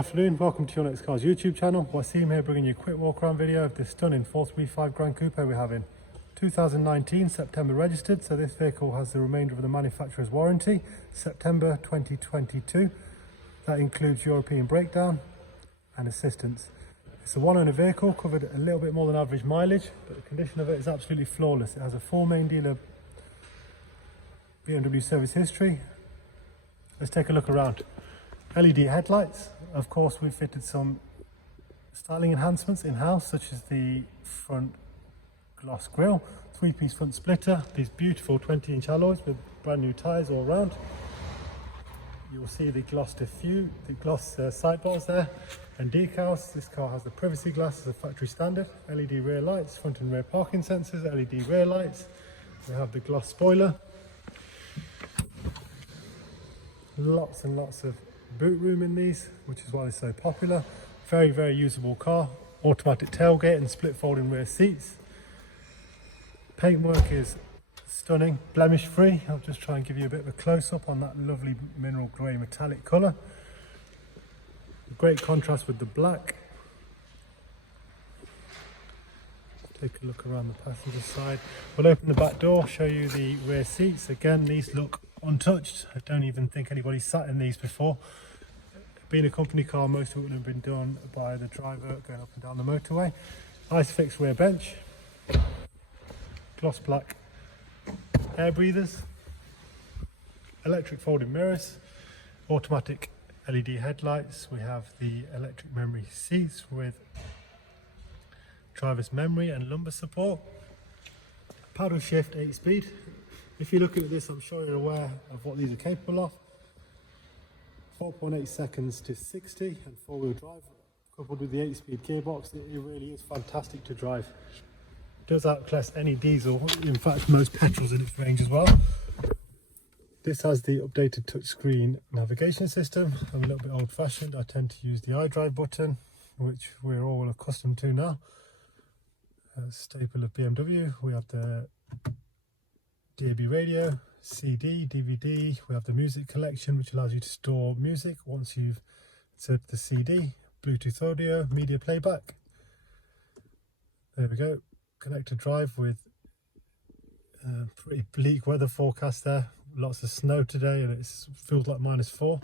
Good afternoon, welcome to your Next Cars YouTube channel. Wasim here, bringing you a quick walk around video of this stunning 435 Grand Coupe we have in 2019, September registered. So this vehicle has the remainder of the manufacturer's warranty, September 2022. That includes European breakdown and assistance. It's a one owner vehicle, covered a little bit more than average mileage, but the condition of it is absolutely flawless. It has a full main dealer BMW service history. Let's take a look around. LED headlights. Of course, we've fitted some styling enhancements in-house, such as the front gloss grille, three-piece front splitter, these beautiful 20-inch alloys with brand new tyres all around. You'll see the gloss sidebars there and decals. This car has the privacy glass as a factory standard, LED rear lights, front and rear parking sensors, LED rear lights. We have the gloss spoiler. Lots and lots of boot room in these, which is why they're so popular. Very usable car. Automatic tailgate and split folding rear seats. Paintwork is stunning, blemish free. I'll just try and give you a bit of a close-up on that lovely mineral grey metallic colour. Great contrast with the black. Take a look around the passenger side. We'll open the back door, show you the rear seats. Again, these look untouched. I don't even think anybody sat in these before. Being a company car, most of it would have been done by the driver going up and down the motorway. Nice fixed rear bench. Gloss black air breathers. Electric folding mirrors. Automatic LED headlights. We have the electric memory seats with driver's memory and lumbar support. Paddle shift 8-speed. If you're looking at this, I'm sure you're aware of what these are capable of. 4.8 seconds to 60 and four-wheel drive, coupled with the 8-speed gearbox. It really is fantastic to drive. It does outclass any diesel, in fact most petrols in its range as well. This has the updated touchscreen navigation system. I'm a little bit old-fashioned. I tend to use the iDrive button, which we're all accustomed to now. A staple of BMW. We have the DAB radio, CD, DVD. We have the music collection, which allows you to store music once you've inserted the CD. Bluetooth audio, media playback. There we go. Connected drive with pretty bleak weather forecast there. Lots of snow today and it feels like -4.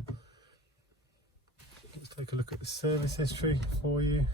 Let's take a look at the service history for you.